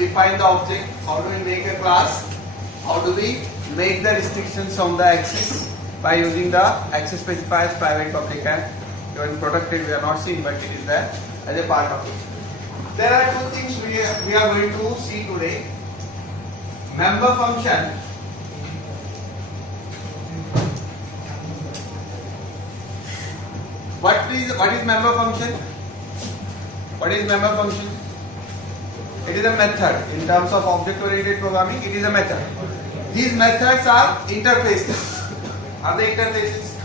define the object, how do we make a class, how do we make the restrictions on the access by using the access specifiers, private, public and even protected. We are not seeing, but it is there as a part of it. There are two things we are going to see today. Member function. What is member function? What is member function? It is a method. In terms of object-oriented programming, it is a method. These methods are interfaces. Are they interfaces?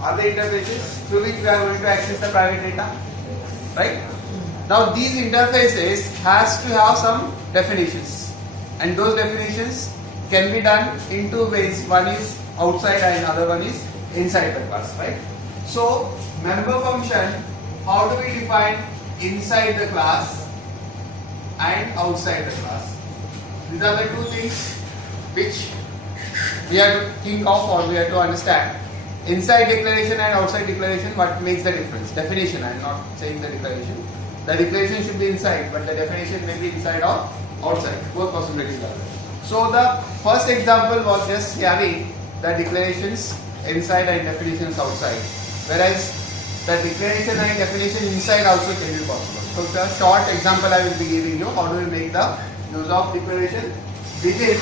Are they interfaces through which we are going to access the private data? Right? Now these interfaces has to have some definitions, and those definitions can be done in two ways. One is outside and another one is inside the class. Right? So member function, how do we define inside the class and outside the class? These are the two things which we have to think of or we have to understand. Inside declaration and outside declaration, what makes the difference? Definition, I am not saying the declaration. The declaration should be inside, but the definition may be inside or outside. Both possibilities are there. So the first example was just having the declarations inside and definitions outside. Whereas the declaration and definition inside also can be possible. So the short example I will be giving you, how do we make the use of declaration within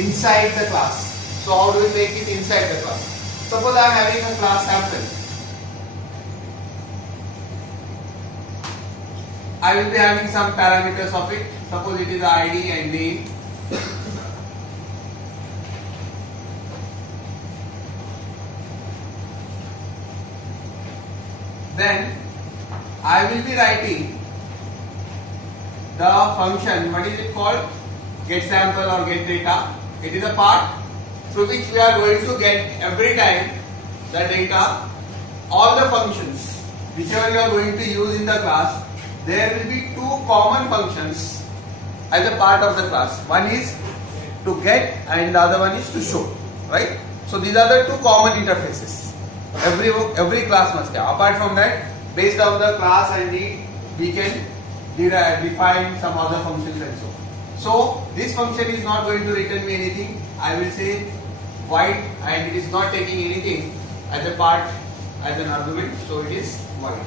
inside the class. So how do we make it inside the class? Suppose I am having a class sample. I will be having some parameters of it. Suppose it is ID and name. Then I will be writing the function, what is it called? Get sample or get data. It is a part through which we are going to get every time the data, all the functions, whichever you are going to use in the class, there will be two common functions as a part of the class. One is to get and the other one is to show. Right? So these are the two common interfaces. Every class must have. Apart from that, based on the class and need, we can define some other functions and so on. So this function is not going to return me anything. I will say void, and it is not taking anything as a part, as an argument. So it is void.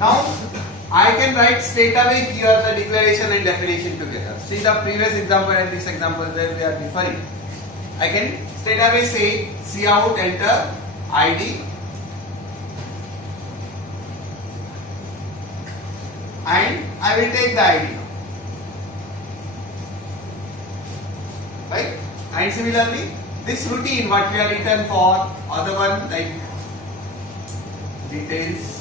Now I can write straight away here the declaration and definition together. See the previous example and this example where we are defining. I can straight away say cout enter ID and I will take the ID. Right? And similarly, this routine what we are written for other one like details.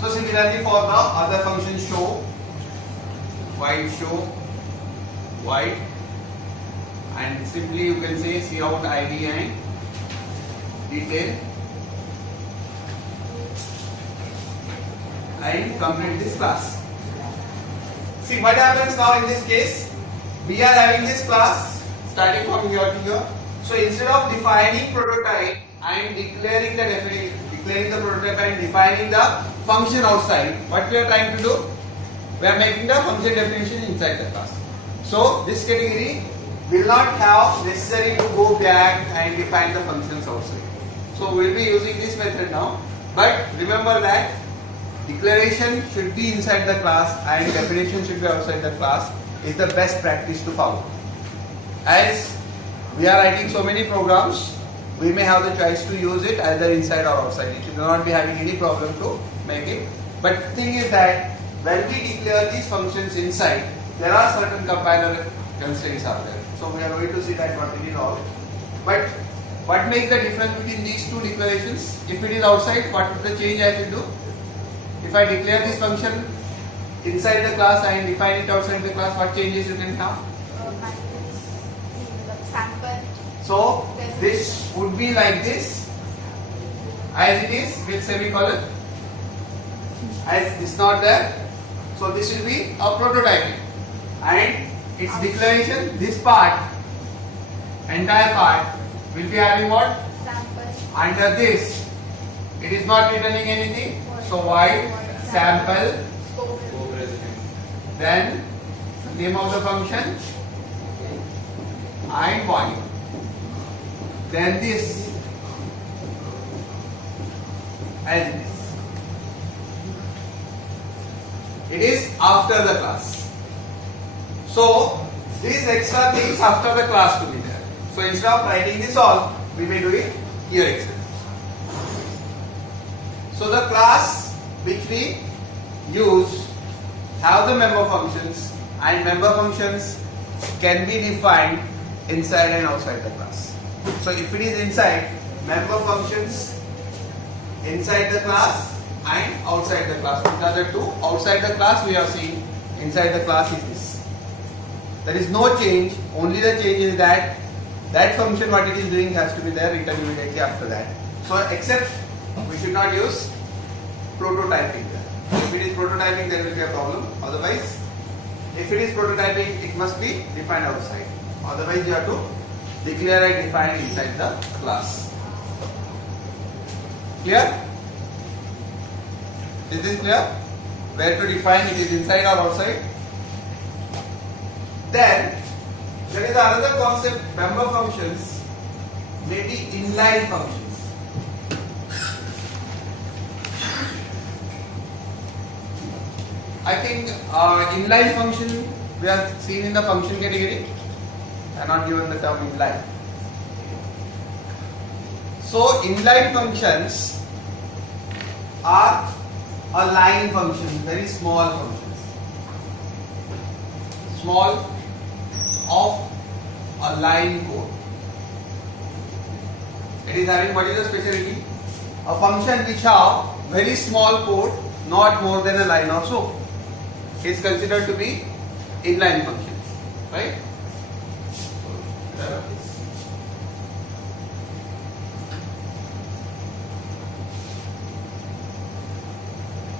So similarly for the other function show, void, and simply you can say cout ID and detail and complete this class. See what happens now in this case, we are having this class starting from here to here. So instead of defining prototype, I am declaring the definition, declaring the prototype and defining the function outside. What we are trying to do? We are making the function definition inside the class. So this category will not have necessary to go back and define the functions outside. So we will be using this method now. But remember that declaration should be inside the class and definition should be outside the class is the best practice to follow. As we are writing so many programs, we may have the choice to use it either inside or outside. You will not be having any problem to make it. But the thing is that when we declare these functions inside, there are certain compiler constraints are there. So we are going to see that what it is all. But what makes the difference between these two declarations? If it is outside, what is the change I will do? If I declare this function inside the class and define it outside the class, what changes you can have? So this would be like this, as it is with semicolon, as it's not there. So this will be a prototyping, and its declaration, this part entire part will be having what? Sample. Under this, it is not returning anything. So void sample. Scope. Then name of the function and void. Then this as this. It is after the class. So these extra things after the class to be there. So instead of writing this all, we may do it here itself. So the class which we use have the member functions, and member functions can be defined inside and outside the class. So if it is inside, member functions inside the class and outside the class. Which are the two? Outside the class we have seen, inside the class is this. There is no change, only the change is that that function what it is doing has to be there written immediately after that. So except we should not use prototyping there. If it is prototyping there will be a problem. Otherwise, if it is prototyping it must be defined outside. Otherwise you have to declare and define inside the class. Clear? Is this clear? Where to define it is inside or outside? Then there is another concept, member functions may be inline functions. I think inline function we have seen in the function category. I have not given the term inline. So inline functions are a line function, very small functions. Small of a line code. It is having what is the specialty? A function which have very small code, not more than a line or so, is considered to be inline functions, right?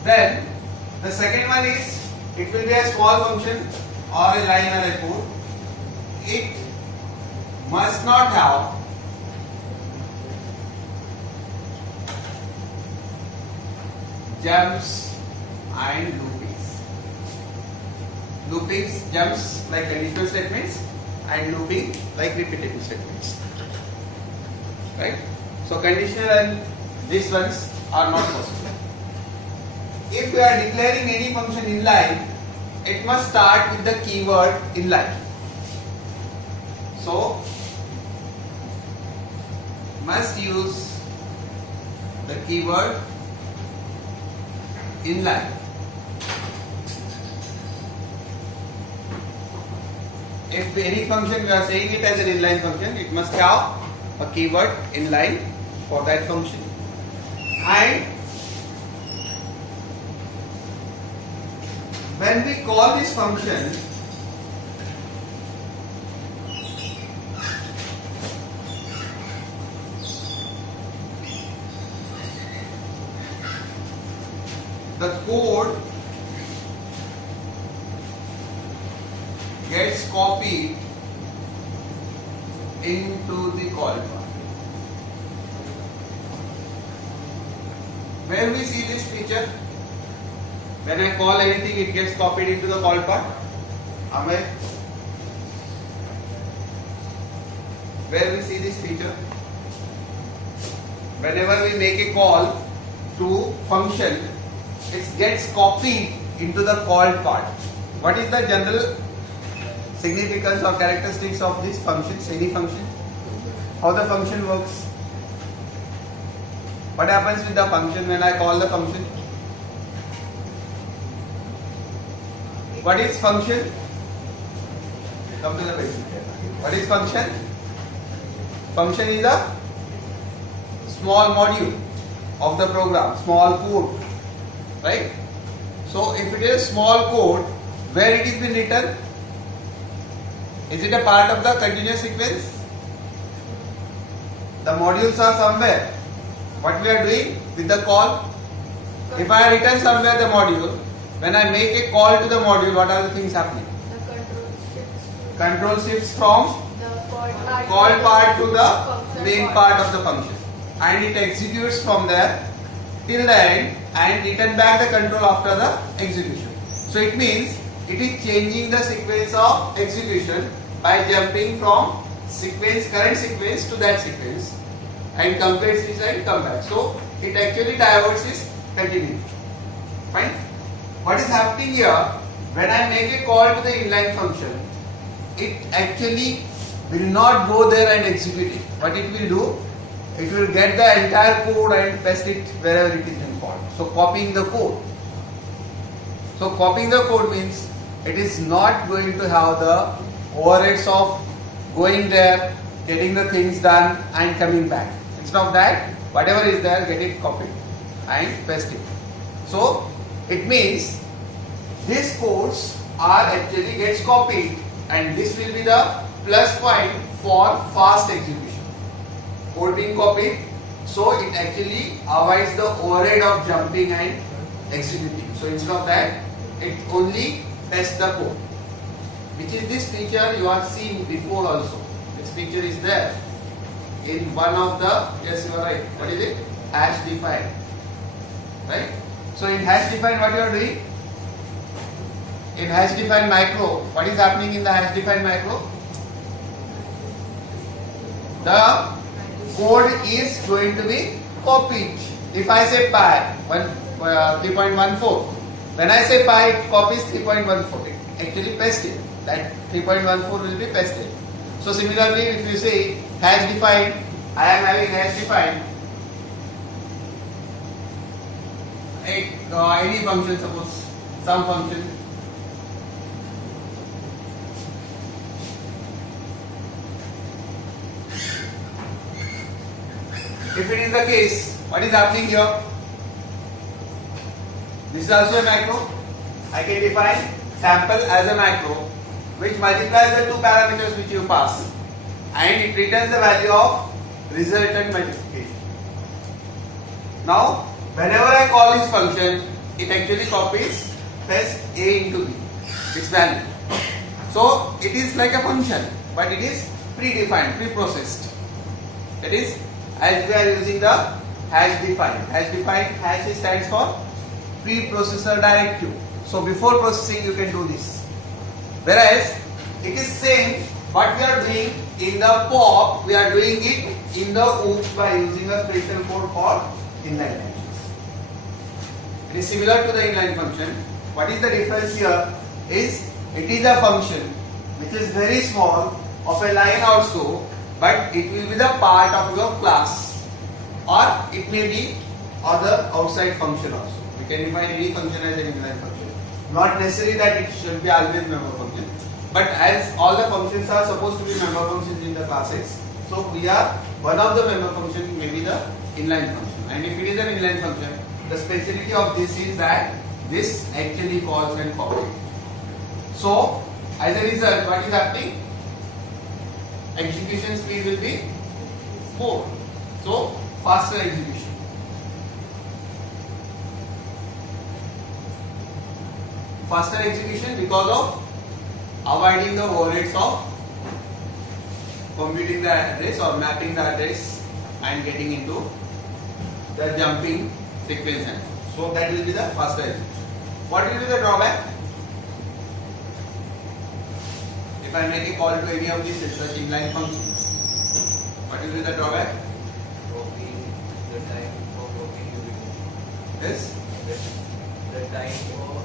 Then the second one is it will be a small function or a line or a code. It must not have jumps and loopings. Loopings, jumps like conditional statements and looping like repetitive statements. Right? So conditional and these ones are not possible. If we are declaring any function inline, it must start with the keyword inline. So must use the keyword inline. If any function we are saying it as an inline function, it must have a keyword inline for that function. And when we call this function, the code gets copied into the call part. Where we see this feature? When I call anything, it gets copied into the call part. Where we see this feature? Whenever we make a call to function, it gets copied into the called part. What is the general significance or characteristics of these functions, any function? How the function works? What happens with the function when I call the function? What is function? Come to the basic here. What is function? Function is a small module of the program, small code, right? So if it is small code, where it is been written? Is it a part of the continuous sequence? The modules are somewhere. What we are doing with the call? If I have written somewhere the module, when I make a call to the module, what are the things happening? The control shifts. Control shifts from The call part to the main part of the function, and it executes from there till the end and return back the control after the execution. So it means it is changing the sequence of execution by jumping from current sequence to that sequence and completes this and come back. So it actually diverts its continuity. Fine. What is happening here, when I make a call to the inline function, it actually will not go there and execute it. What it will do, it will get the entire code and paste it wherever it is in called. So copying the code. So copying the code means it is not going to have the overheads of going there, getting the things done and coming back. Instead of that, whatever is there, get it copied and paste it. So it means these codes are actually gets copied, and this will be the plus point for fast execution. Code being copied, so it actually avoids the overhead of jumping and executing. So instead of that, it only pastes the code, which is this feature you have seen before also. This feature is there in one of the, yes, you are right. What is it? Hash define. Right? So in hash define, what you are doing? In hash define macro, what is happening in the hash define macro? The code is going to be copied. If I say pi 3.14, when I say pi, it copies 3.14. It actually pasted. That 3.14 will be pasted. So similarly, if you say hash define, I am having hash define any function, suppose some function. If it is the case, what is happening here? This is also a macro. I can define sample as a macro which multiplies the two parameters which you pass, and it returns the value of resultant multiplication. Now, whenever I call this function, it actually copies paste a into b, its value. So it is like a function, but it is predefined, preprocessed. That is, as we are using the hash define. Hash define, hash stands for preprocessor directive. So before processing you can do this. Whereas it is same what we are doing in the pop, we are doing it in the OOPS by using a special code called inline functions. It is similar to the inline function. What is the difference here is it is a function which is very small of a line or so, but it will be the part of your class, or it may be other outside function also. We can define any function as an inline function. Not necessarily that it should be always member function, but as all the functions are supposed to be member functions in the classes, so we are one of the member function may be the inline function. And if it is an inline function, the speciality of this is that this actually calls and copies. So as a result, what is happening? Execution speed will be more. So faster execution. Faster execution because of avoiding the overheads of computing the address or mapping the address and getting into the jumping sequence. So that will be the faster execution. What will be the drawback? If I make a call to any of these such inline functions, what will be the drawback? Copying the time for copying will be more. Yes? The time for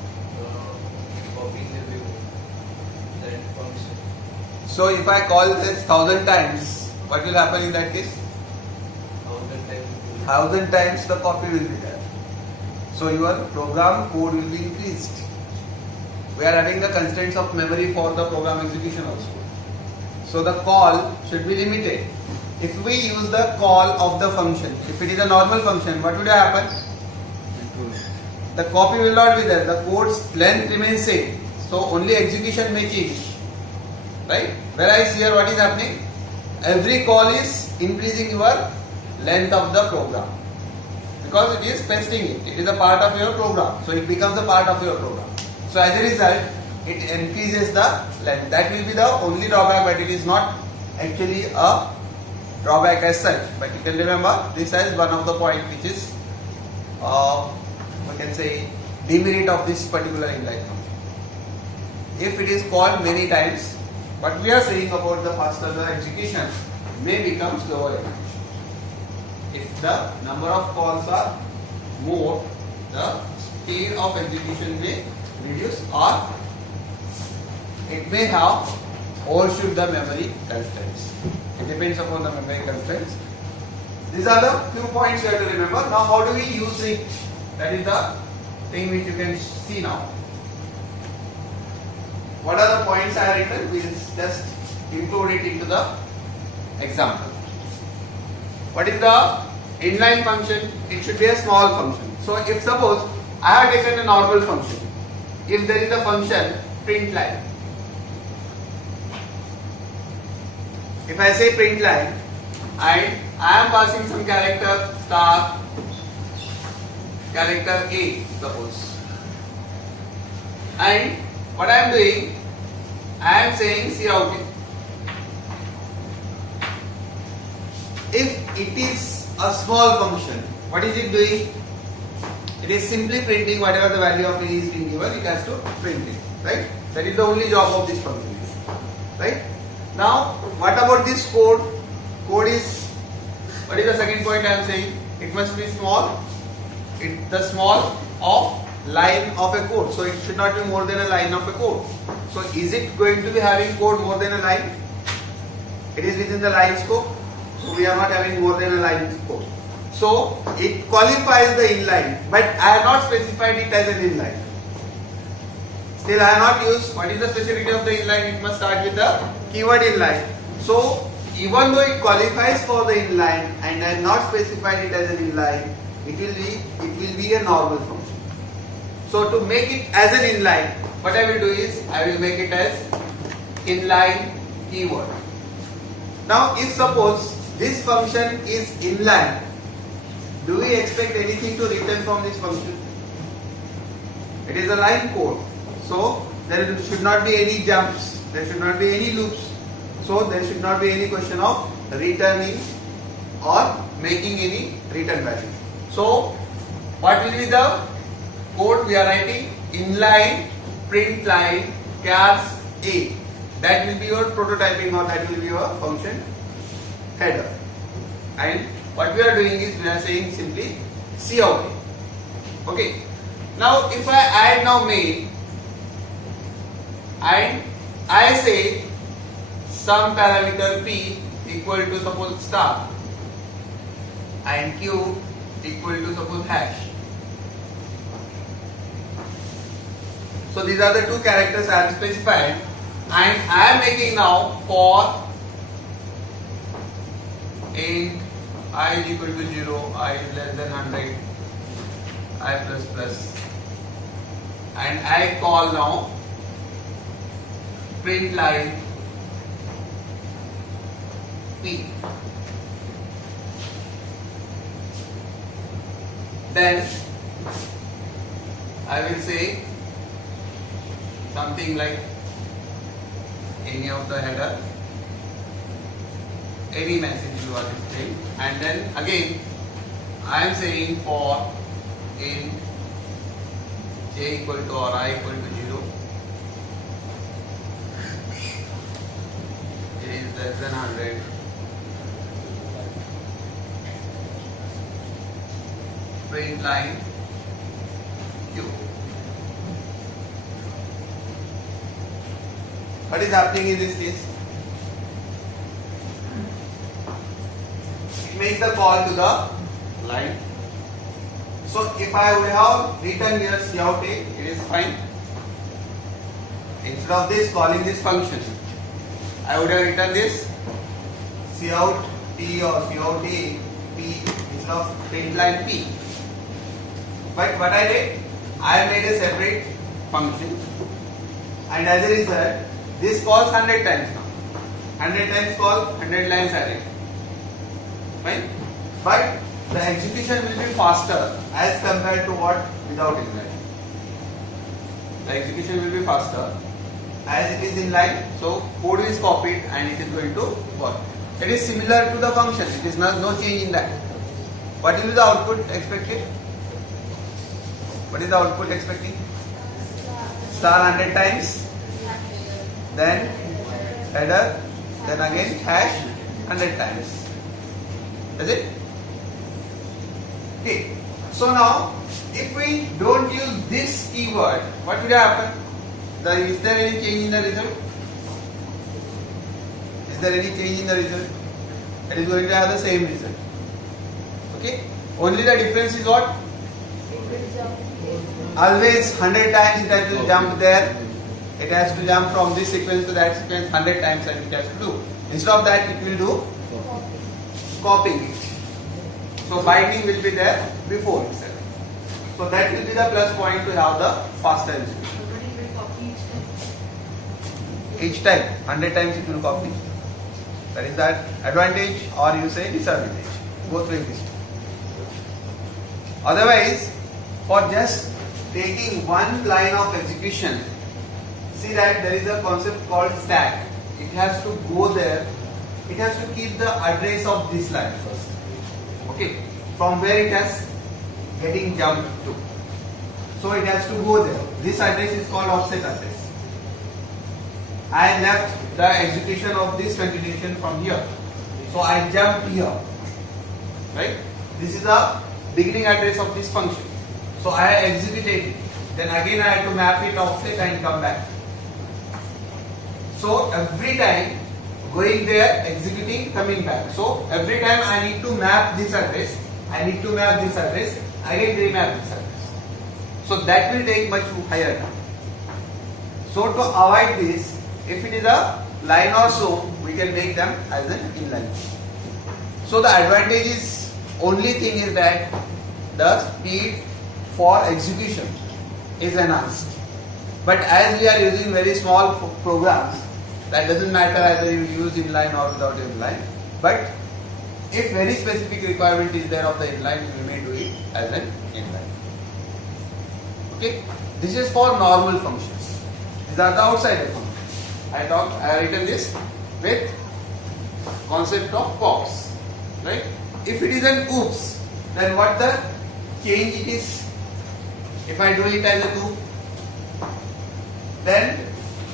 copying will be more. That function. So if I call this 1000 times, what will happen in that case? 1000 times the copy will be there. So your program code will be increased. We are having the constraints of memory for the program execution also. So the call should be limited. If we use the call of the function, if it is a normal function, what would happen? The copy will not be there. The code's length remains same. So only execution may change. Right? Whereas here what is happening? Every call is increasing your length of the program. Because it is pasting it. It is a part of your program. So it becomes a part of your program. So as a result, it increases the length. That will be the only drawback, but it is not actually a drawback as such. But you can remember this as one of the point which is we can say demerit of this particular inline function. If it is called many times, but we are saying about the faster the execution may become slower execution. If the number of calls are more, the speed of execution may reduce or it may have overshoot the memory constraints. It depends upon the memory constraints. These are the few points you have to remember. Now how do we use it? That is the thing which you can see now. What are the points I have written? We will just include it into the example. What is the inline function? It should be a small function. So if suppose I have taken a normal function, if there is a function print line, if I say print line and I am passing some character star, character A suppose, and what I am doing, I am saying cout A. If it is a small function, what is it doing? It is simply printing whatever the value of A is being given, it has to print it, right? That is the only job of this function, right? Now, what about this code? Code is, what is the second point I am saying? It must be small. The small of line of a code. So it should not be more than a line of a code. So is it going to be having code more than a line? It is within the line scope. So we are not having more than a line scope. So it qualifies the inline, but I have not specified it as an inline. Still I have not used what is the speciality of the inline. It must start with the keyword inline. So even though it qualifies for the inline and I have not specified it as an inline, it will be a normal function. So to make it as an inline, what I will do is I will make it as inline keyword. Now if suppose this function is inline, do we expect anything to return from this function? It is a line code. So there should not be any jumps, there should not be any loops. So there should not be any question of returning or making any return value. So what will be the code we are writing? Inline print line chars A. That will be your prototyping or that will be your function header. And what we are doing is we are saying simply cout A. Okay. Now if I add now main and I say some parameter p equal to suppose star and q equal to suppose hash. So these are the two characters I have specified and I am making now for int I is equal to 0, I is less than 100, I plus plus, and I call now print line p. Then I will say something like any of the header, any message you are displaying, and then again I am saying for in j equal to or I equal to 0, it is less than 100, print line q. What is happening in this case? It makes the call to the line. So if I would have written here cout A, it is fine. Instead of this calling this function, I would have written this cout T or cout A P instead of print line P. But what I did, I made a separate function, and as a result, this calls 100 times now. 100 times call, 100 lines array. Fine? But the execution will be faster as compared to what without inline. The execution will be faster as it is in line, so code is copied and it is going to work. It is similar to the function, it is no change in that. What will be the output expected? What is the output expecting? Star 100 times, then header, then again hash 100 times. Is it? Okay. So now, if we don't use this keyword, what will happen? Is there any change in the result? Is there any change in the result? It is going to have the same result. Okay? Only the difference is what? Always 100 times it has to jump there. It has to jump from this sequence to that sequence 100 times, and it has to do. Instead of that, it will do copying it. So binding will be there before itself. So that will be the plus point to have the faster execution. Each time, 100 times it will copy. That is that advantage, or you say disadvantage. Both will exist. Otherwise, for just taking one line of execution, see that there is a concept called stack. It has to go there. It has to keep the address of this line first. Okay, from where it has getting jumped to. So it has to go there. This address is called offset address. I left the execution of this continuation from here. So I jumped here. Right? This is the beginning address of this function. So I executed it. Then again I have to map it offset and come back. So every time going there, executing, coming back. So every time I need to map this address, I need to map this address, again remap this address. So that will take much higher time. So to avoid this, if it is a line or so, we can make them as an inline. So the advantage is, only thing is that the speed for execution is enhanced. But as we are using very small programs, that doesn't matter either you use inline or without inline. But if very specific requirement is there of the inline, we may do it as an inline. Okay, this is for normal functions. These are the outsider functions. I have written this with concept of box, right? If it is an oops, then what the change it is? If I do it as a loop, then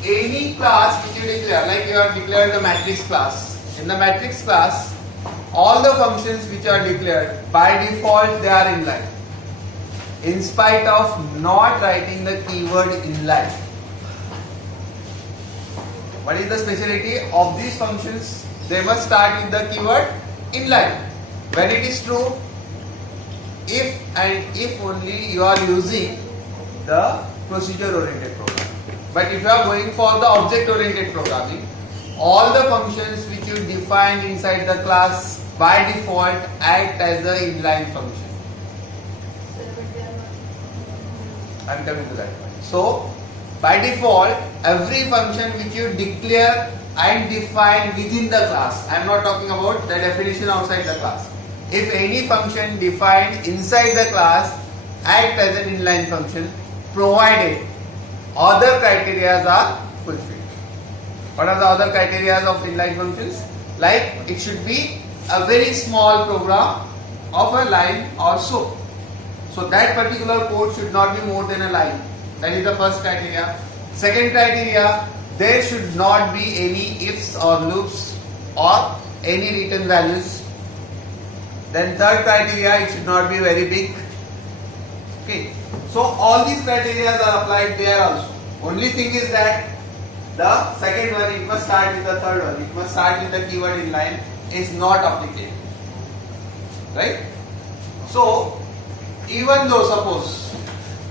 any class which you declare, like you have declared the matrix class. In the matrix class, all the functions which are declared, by default they are inline, in spite of not writing the keyword inline. What is the speciality of these functions? They must start with the keyword inline. When it is true, if and if only you are using the procedure oriented programming. But if you are going for the object oriented programming, all the functions which you define inside the class by default act as the inline function. I am coming to that point. So by default, every function which you declare and define within the class, I am not talking about the definition outside the class. If any function defined inside the class act as an inline function, provided other criteria are fulfilled. What are the other criteria of inline functions? Like it should be a very small program of a line or so. So that particular code should not be more than a line. That is the first criteria. Second criteria, there should not be any ifs or loops or any written values. Then third criteria, it should not be very big. Okay. So all these criteria are applied there also. Only thing is that the second one, it must start with the third one. It must start with the keyword inline is not applicable. Right? So even though suppose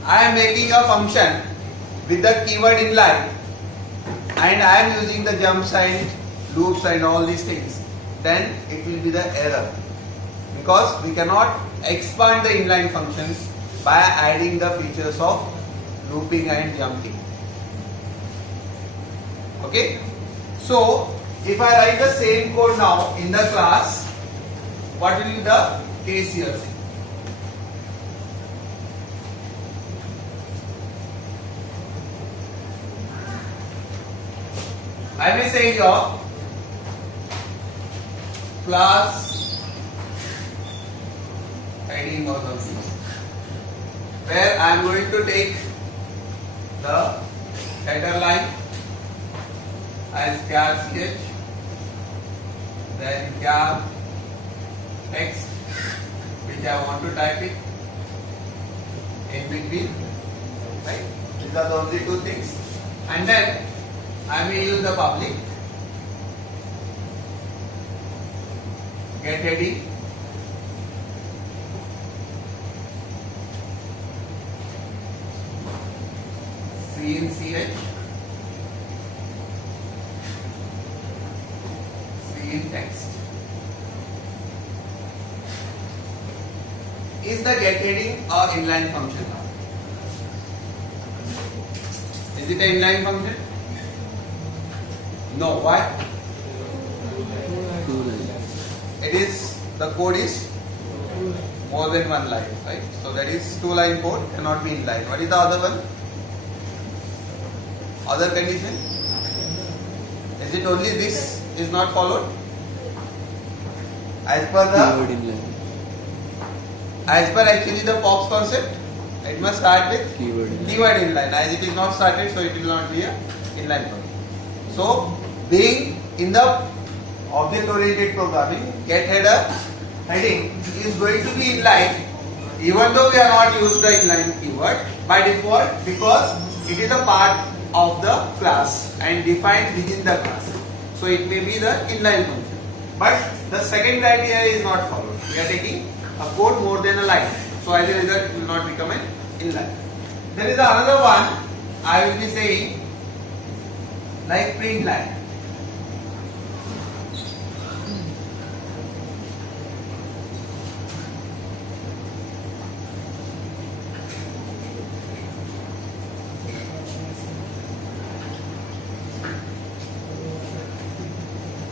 I am making a function with the keyword inline and I am using the jumps and loops and all these things, then it will be the error, because we cannot expand the inline functions by adding the features of looping and jumping. Okay, so if I write the same code now in the class, what will be the case here? I may say here class heading or something, where I am going to take the header line as cap sketch, then cap text which I want to type it in between, right? These are the only two things, and then I may use the public get heading, C in CH, C in text. Is the get heading a inline function? Is it an inline function? No. Why? It is, the code is more than one line, right? So that is 2-line code, cannot be inline. What is the other one? Other condition? Is it only this is not followed? As per actually the POPs concept, it must start with keyword inline. As it is not started, so it will not be a inline function. So being in the object oriented programming, get heading is going to be inline, even though we are not used the inline keyword by default, because it is a part of the class and defined within the class. So it may be the inline function. But the second criteria is not followed. We are taking a code more than a line. So as a result, it will not become an inline. There is another one I will be saying like print line.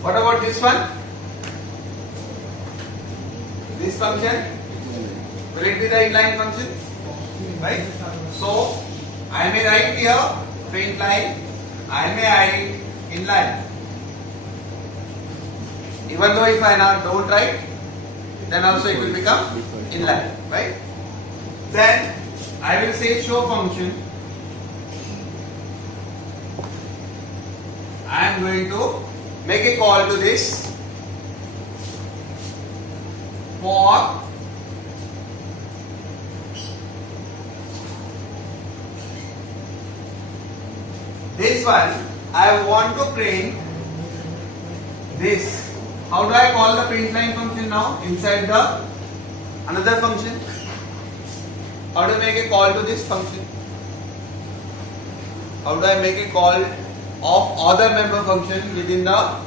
What about this one? This function, will it be the inline function? Right? So I may write here print line, I may write inline. Even though if I now don't write, then also it will become inline, right? Then I will say show function. I am going to make a call to this for this one. I want to print this. How do I call the print line function now inside the another function? How do I make a call to this function? How do I make a call of other member function within the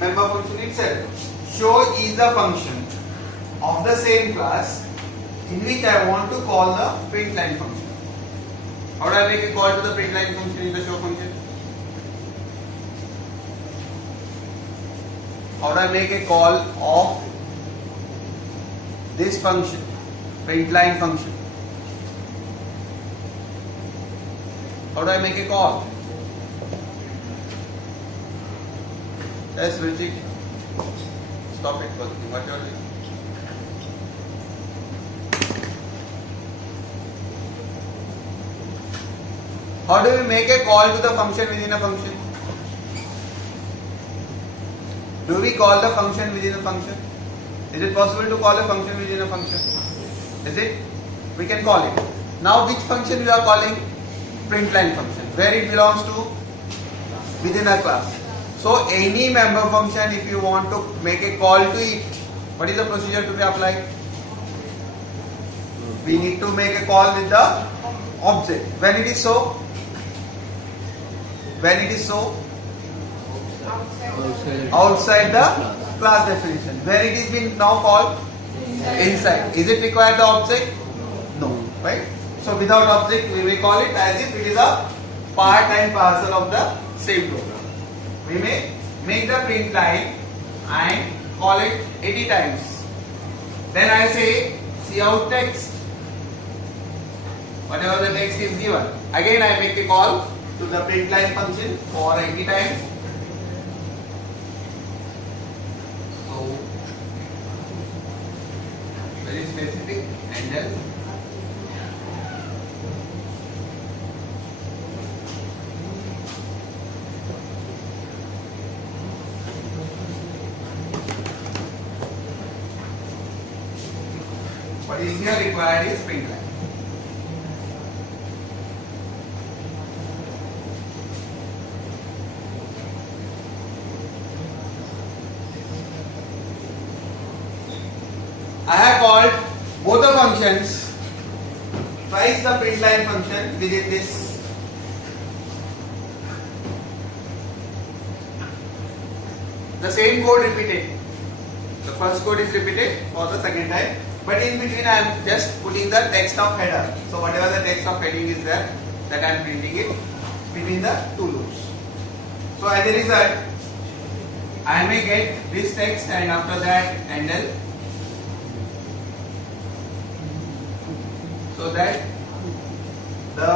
member function itself? Show is the function of the same class in which I want to call the print line function. How do I make a call to the print line function in the show function? How do I make a call of this function, print line function? How do I make a call? Yes, Ruchik. Stop it for what you are doing. How do we make a call to the function within a function? Do we call the function within a function? Is it possible to call a function within a function? Is it? We can call it. Now which function we are calling? Print line function. Where it belongs to? Within a class. So any member function, if you want to make a call to it, what is the procedure to be applied? We need to make a call with the object. When it is so? When it is so? Outside the class definition. Where it is been now called? Inside. Is it required the object? No. Right? So without object, we may call it as if it is a part and parcel of the same program. We may make the print line and call it 80 times. Then I say cout text, whatever the text is given. Again I make a call to the print line function for 80 times. specific handle. What is here required is print line. I have called both the functions twice the print line function within this. The same code repeated. The first code is repeated for the second time, but in between I am just putting the text of header. So whatever the text of heading is there, that I am printing it between the two loops. So as a result, I may get this text and after that handle. So that the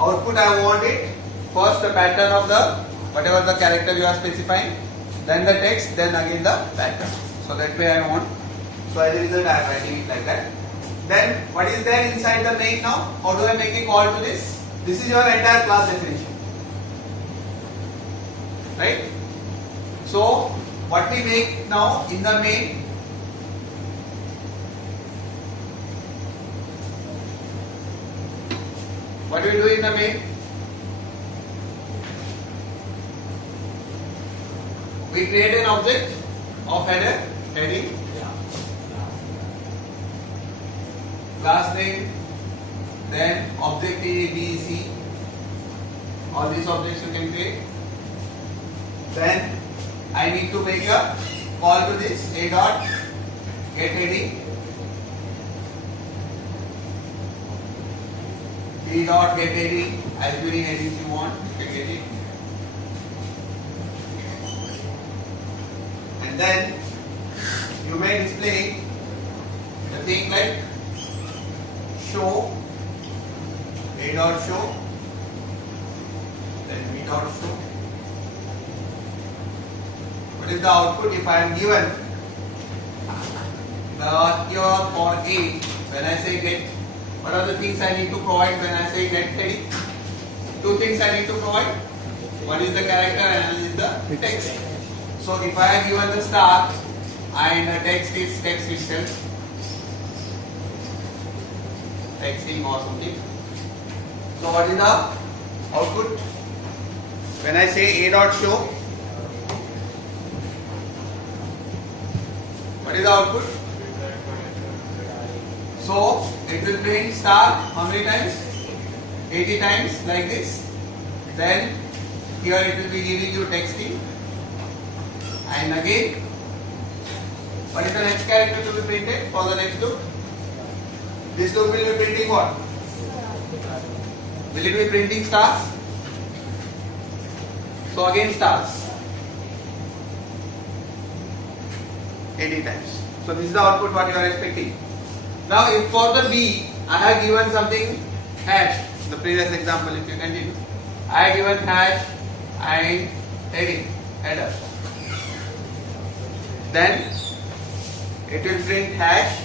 output I want it, first the pattern of the whatever the character you are specifying, then the text, then again the pattern. So that way I want. So as a result I am writing it like that. Then what is there inside the main now? How do I make a call to this? This is your entire class definition. Right? So what we make now in the main, what do we do in the main? We create an object of header, heading, class name, then object A, B, C. All these objects you can create. Then I need to make a call to this A dot get heading, B dot get heading, as many headings you want, get heading. And then you may display the thing like show, A dot show, then B dot show. What is the output if I am given the here for A? When I say get, what are the things I need to provide when I say get heading? Two things I need to provide. One is the character and one is the text. So if I have given the star and the text is text itself, texting or something. So what is the output? When I say A dot show, what is the output? So it will print star how many times? 80 times like this. Then here it will be giving you texting. And again, what is the next character to be printed for the next loop? This loop will be printing what? Will it be printing stars? So again stars. 80 times. So this is the output what you are expecting. Now if for the B, I have given something hash, the previous example if you continue, I have given hash and heading, header. Then it will print hash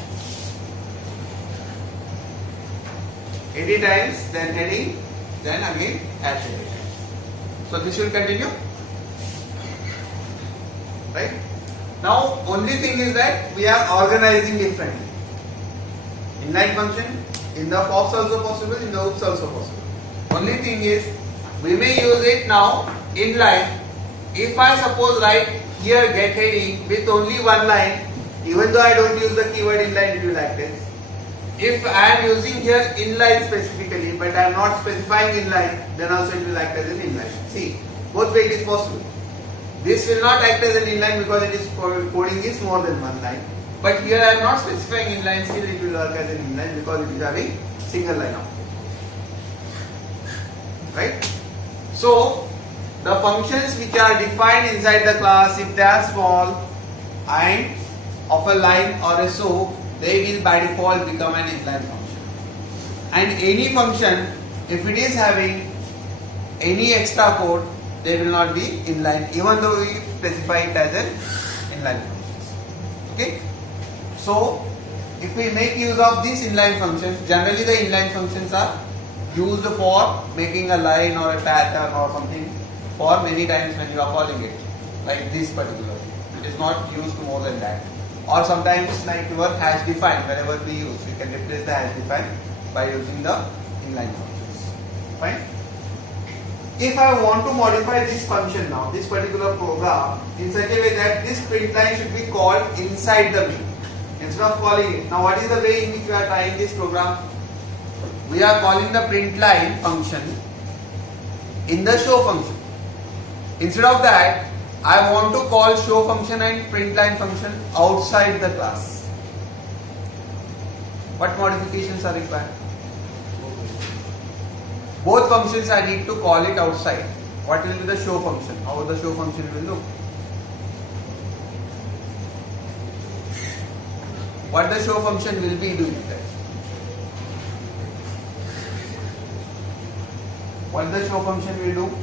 80 times, then heading, then again hash 80 times. So this will continue, right? Now only thing is that we are organizing differently. Inline function in the pops also possible, in the oops also possible. Only thing is we may use it now inline. If I suppose write here get heading with only one line, even though I don't use the keyword inline, it will act as. If I am using here inline specifically, but I am not specifying inline, then also it will act as an inline. See, both way it is possible. This will not act as an inline because it is coding is more than one line. But here I am not specifying inline, still it will work as an inline because it is having single line output. Right? So the functions which are defined inside the class, if they are small and of a line or a so, they will by default become an inline function. And any function, if it is having any extra code, they will not be inline, even though we specify it as an inline function. Okay? So if we make use of these inline functions, generally the inline functions are used for making a line or a pattern or something for many times when you are calling it, like this particular. It is not used more than that. Or sometimes like your hash define, wherever we use, we can replace the hash define by using the inline functions. Fine. If I want to modify this function now, this particular program, in such a way that this print line should be called inside the main, instead of calling it. Now what is the way in which we are trying this program? We are calling the print line function in the show function. Instead of that, I want to call show function and print line function outside the class. What modifications are required? Both functions I need to call it outside. What will be the show function? How the show function will look? What the show function will be doing that? What the show function will do?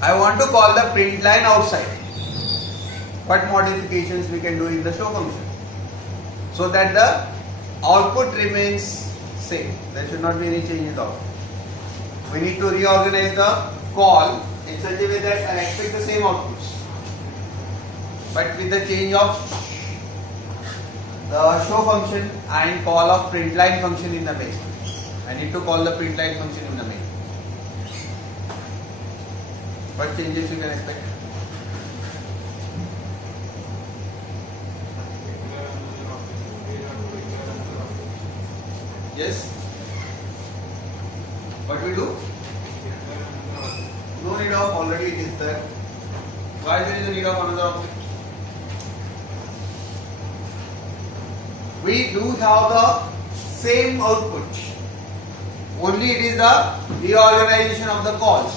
I want to call the print line outside. What modifications we can do in the show function? So that the output remains same. There should not be any change in the output. We need to reorganize the call in such a way that I expect the same outputs, but with the change of the show function and call of print line function in the main. I need to call the print line function in the main. What changes you can expect? Yes? What we do? No need of, already it is there. Why there is a need of another object? We do have the same output. Only it is the reorganization of the calls.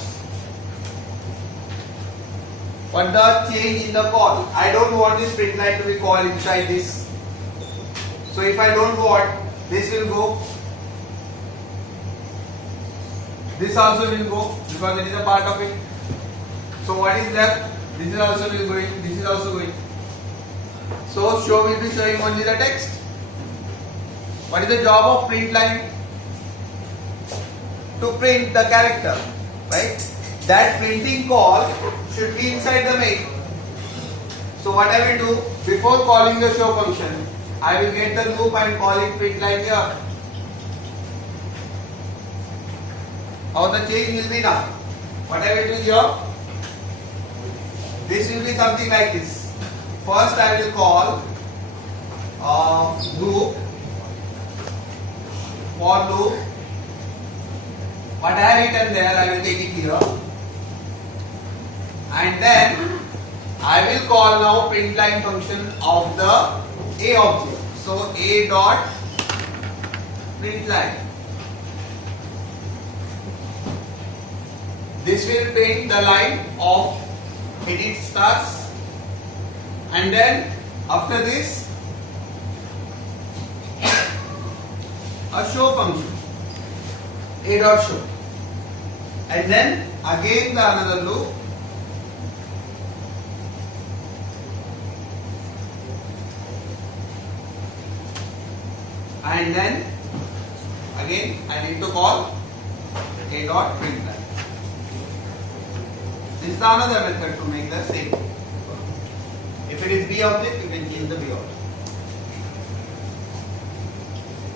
But the change in the call. I don't want this print line to be called inside this. So if I don't want, this will go. This also will go because it is a part of it. So what is left? This is also will go in. This is also going. So show will be showing only the text. What is the job of print line? To print the character, right? That printing call should be inside the main. So what I will do, before calling the show function, I will get the loop and call it print line here. How the change will be now? What I will do here, this will be something like this. First I will call loop, for loop. What I have written there, I will take it here. And then I will call now print line function of the A object. So A dot print line. This will print the line of edit stars, and then after this a show function A dot show, and then again the another loop, and then again I need to call A dot print line. This is another method to make the same. If it is B object, you can change the B object.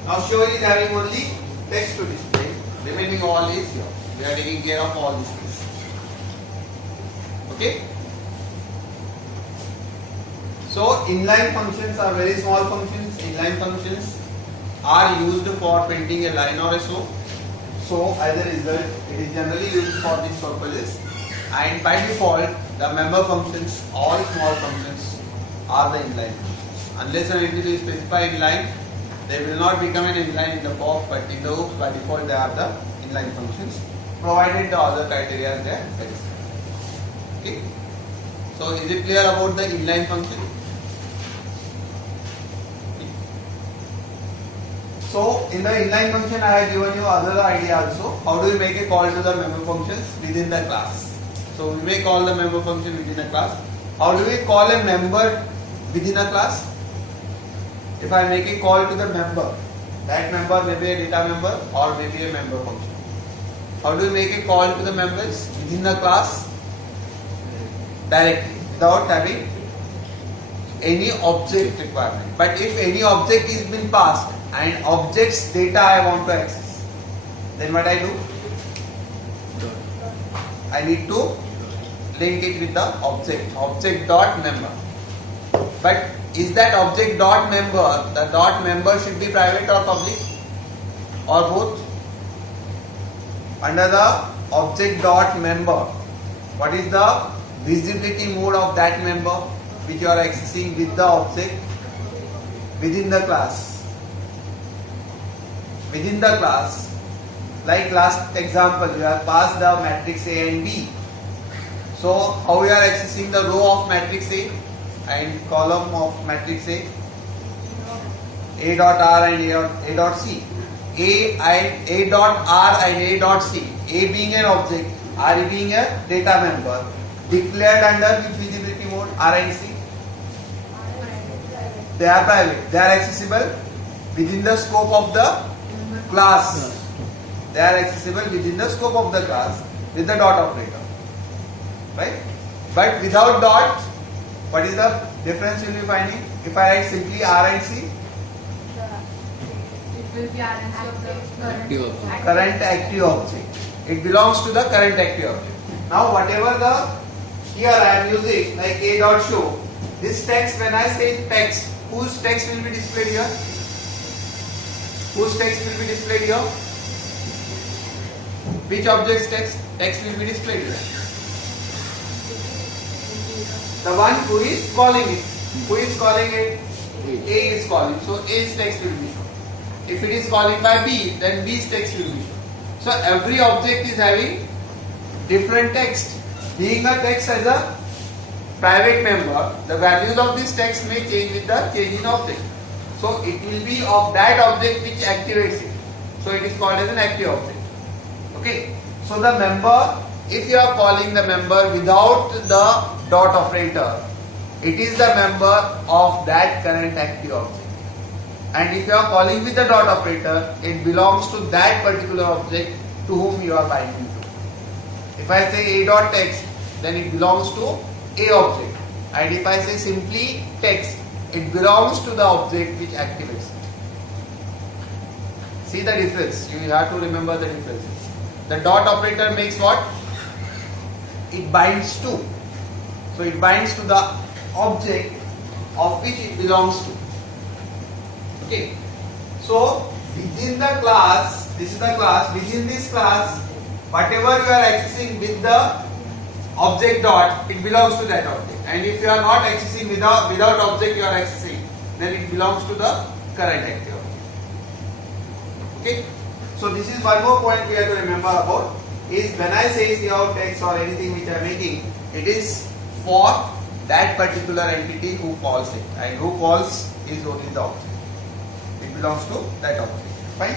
Now show is having only text to display. Remaining all is here. We are taking care of all these things. Okay? So inline functions are very small functions. Inline functions are used for printing a line or a show. So as a result, it is generally used for these purposes. And by default, the member functions, all small functions, are the inline functions. Unless and until you specify inline, they will not become an inline in the POP, but in the OOPS by default they are the inline functions, provided the other criteria they are satisfied. Okay? So is it clear about the inline function? So in the inline function I have given you other idea also. How do we make a call to the member functions within the class? So we may call the member function within a class. How do we call a member within a class? If I make a call to the member, that member may be a data member or may be a member function. How do you make a call to the members within the class? Directly, without having any object requirement. But if any object is been passed and object's data I want to access, then what I do? I need to link it with the object dot member. But is that object dot member, the dot member should be private or public or both? Under the object dot member, what is the visibility mode of that member which you are accessing with the object within the class? Within the class, like last example, you have passed the matrix A and B. So how you are accessing the row of matrix A and column of matrix A dot R and A dot C. A dot R and A dot C. A being an object, R being a data member, declared under which visibility mode? R and C. They are private. They are accessible within the scope of the class. They are accessible within the scope of the class with the dot operator. Right? But without dot, what is the difference you will be finding? If I write simply R and C, It will be RNC of the current active object. It belongs to the current active object. Now whatever the here I am using like a dot show, this text, when I say text, whose text will be displayed here? Whose text will be displayed here? Which object's text will be displayed here? The one who is calling it. Who is calling it? A is calling. So A's text will be shown. If it is calling by B, then B's text will be shown. So every object is having different text. Being a text as a private member, the values of this text may change with the change in object. So it will be of that object which activates it. So it is called as an active object. Okay. So the member, if you are calling the member without the dot operator, it is the member of that current active object. And if you are calling with the dot operator, it belongs to that particular object to whom you are binding to. If I say a dot text, then it belongs to a object. And if I say simply text, it belongs to the object which activates it. See the difference. You have to remember the differences. The dot operator makes what? It binds to. So it binds to the object of which it belongs to. Okay. So within the class, this is the class, within this class, whatever you are accessing with the object dot, it belongs to that object. And if you are not accessing without object you are accessing, then it belongs to the current active object. Okay. So this is one more point we have to remember about, is when I say cout text or anything which I am making, it is for that particular entity who calls it, and who calls is only the object. It belongs to that object. Fine.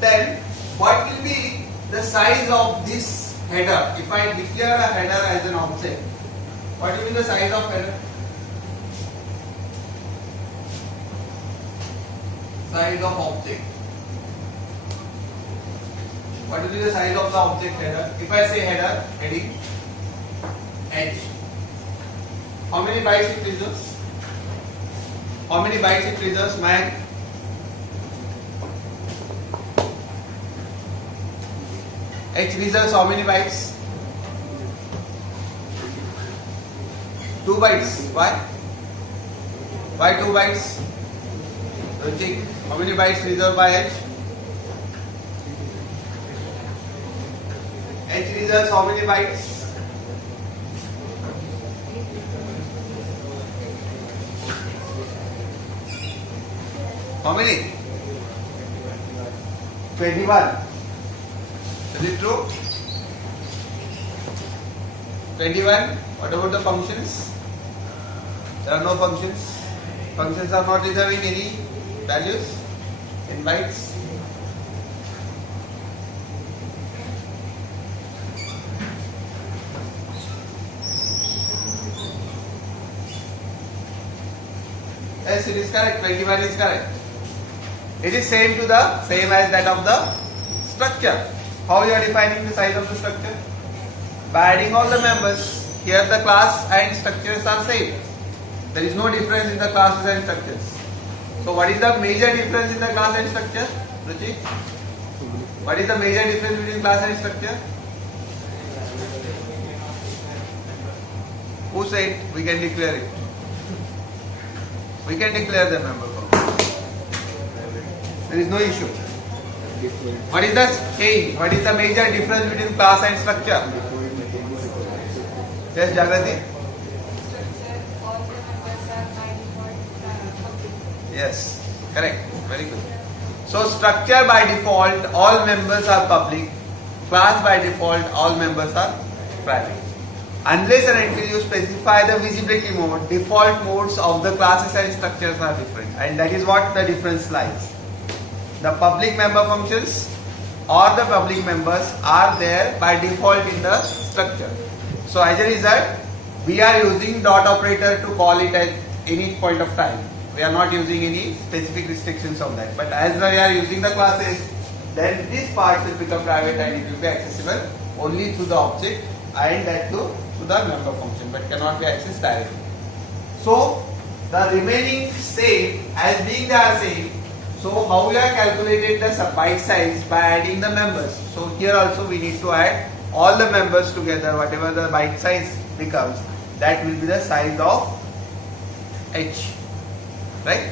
Then what will be the size of this header? If I declare a header as an object, what will be the size of header? Size of object. What will be the size of the object header? If I say header, heading, H. How many bytes it preserves? How many bytes it preserves? Man. H preserves how many bytes? 2 bytes. Why? Why 2 bytes? Logic. How many bytes preserved by H? H reserves how many bytes? How many? 21. Is it true? 21. What about the functions? There are no functions. Functions are not reserving any values in bytes. Yes, it is correct. 21 is correct. It is same as that of the structure. How you are defining the size of the structure? By adding all the members. Here the class and structures are same. There is no difference in the classes and structures. So what is the major difference in the class and structure? Ruchi? What is the major difference between class and structure? Who said we can declare it? We can declare the member function. There is no issue. What is the change? What is the major difference between class and structure? Yes, Jagrati? Structure, all the members are by default public. Yes, correct. Very good. So structure by default, all members are public. Class by default, all members are private. Unless and until you specify the visibility mode, default modes of the classes and structures are different. And that is what the difference lies. The public member functions or the public members are there by default in the structure. So as a result, we are using dot operator to call it at any point of time. We are not using any specific restrictions on that. But as we are using the classes, then this part will become private and it will be accessible only through the object and that to the member function, but cannot be accessed directly. So the remaining same as being they are same. So how we have calculated the byte size by adding the members. So here also we need to add all the members together, whatever the byte size becomes, that will be the size of h. Right?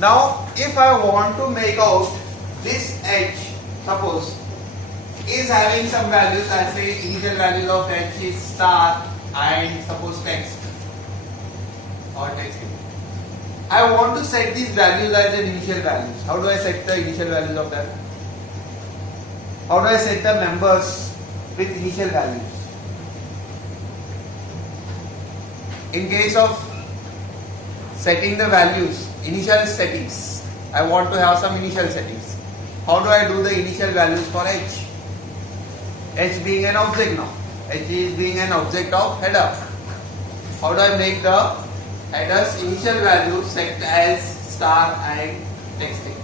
Now if I want to make out this h, suppose is having some values, I say initial values of h is star and suppose text or text. I want to set these values as an initial values. How do I set the initial values of that? How do I set the members with initial values? In case of setting the values, initial settings, I want to have some initial settings. How do I do the initial values for h? H being an object now. H is being an object of header. How do I make the header's initial value set as star and texting?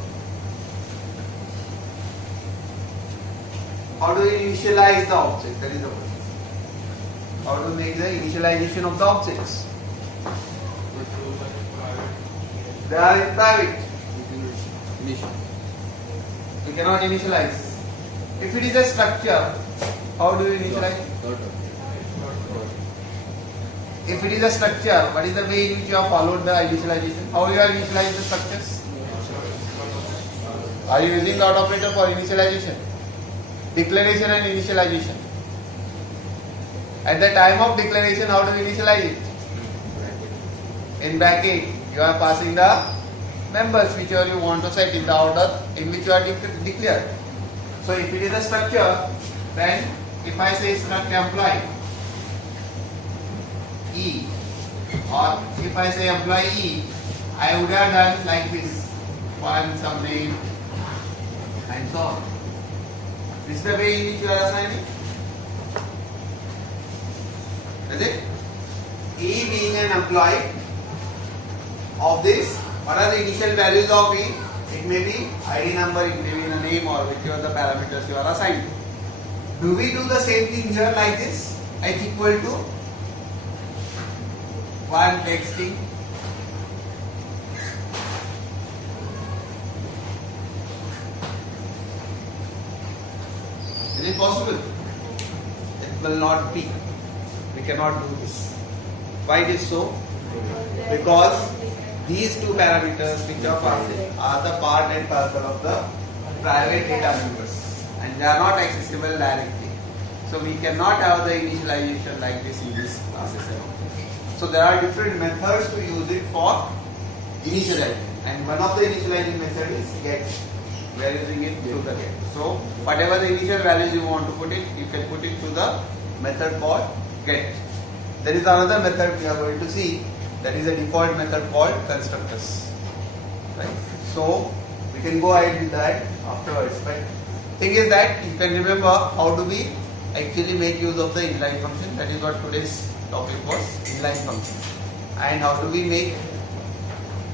How do we initialize the object? That is the question. How to make the initialization of the objects? They are in private. We cannot initialize. If it is a structure, how do we initialize? If it is a structure, what is the way in which you have followed the initialization? How you have initialized the structures? Are you using dot operator for initialization? Declaration and initialization. At the time of declaration, how do we initialize it? In bracket, you are passing the members which you want to set in the order in which you are declared. So if it is a structure, then if I say struct employee E, or if I say employee E, I would have done like this, one some name and so on. This is the way in which you are assigning. Is it? E being an employee of this, what are the initial values of E? It may be ID number, it may be a name or whichever the parameters you are assigned to. Do we do the same thing here like this? H equal to 1 texting is it possible? It will not be. We cannot do this. Why it is so? Because these two parameters which are passing are the part and parcel of the private data members and they are not accessible directly. So we cannot have the initialization like this in this classes. So there are different methods to use it for initializing, and one of the initializing method is get. We are using it through the get. So whatever the initial values you want to put it, you can put it through the method called get. There is another method we are going to see, that is a default method called constructors. Right? So we can go ahead with that afterwards. But thing is that you can remember how do we actually make use of the inline function. That is what today's topic was, inline function. And how do we make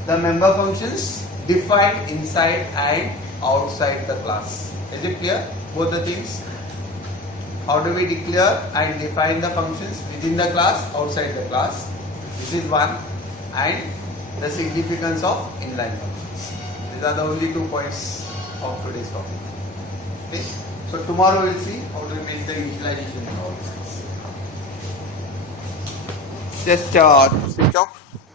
the member functions defined inside and outside the class. Is it clear? Both the things. How do we declare and define the functions within the class, outside the class? This is one. And the significance of inline functions. These are the only 2 points of today's topic. Okay. So tomorrow we'll see how to make the initialization and all this. Just switch off.